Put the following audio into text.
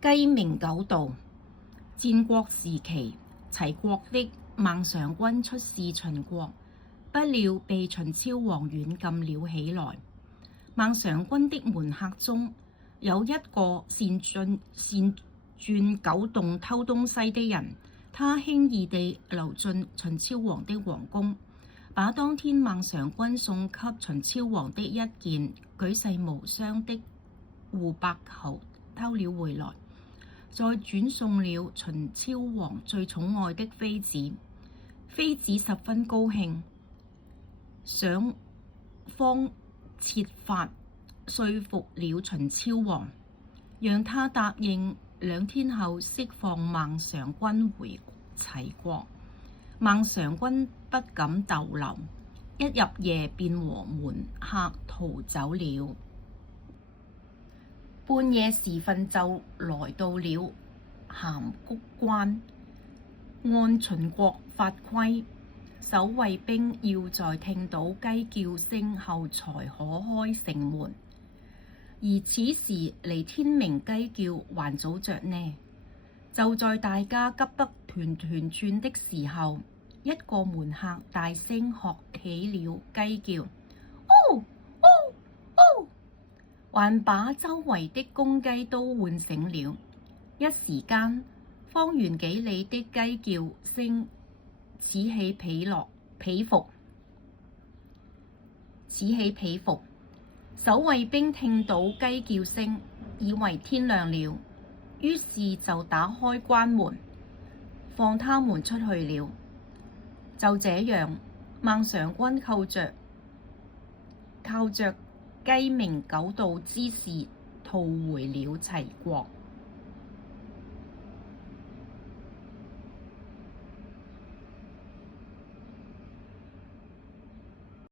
雞鳴狗盜。戰國時期，齊國的孟嘗君出使秦國，不料被秦昭王軟禁了起來。孟嘗君的門客中有一個擅鑽狗洞偷東西的人，他輕易地溜進秦昭王的皇宮，把當天孟嘗君送給秦昭王的一件舉世無雙的護白球偷了回來，再轉送了秦昭王最寵愛的妃子。妃子十分高興，想方設法說服了秦昭王，讓他答應2天後釋放孟嘗君回齊國。孟嘗君不敢逗留，一入夜便和門客逃走了。半夜時分就來到了函谷關。按秦國法規，守衛兵要在聽到雞叫聲後才可開城門，而此時離天鳴雞叫還早着呢。就在大家急得團團轉的時候，一個門客大聲喝起了雞叫，哦哦哦，還把周圍的公雞都喚醒了。一時間，方圓幾里的雞叫聲此起彼伏。守衛兵聽到雞叫聲，以為天亮了，於是就打開關門，放他們出去了。就這樣，孟嘗君靠着雞鳴狗盜之事逃回了齊國。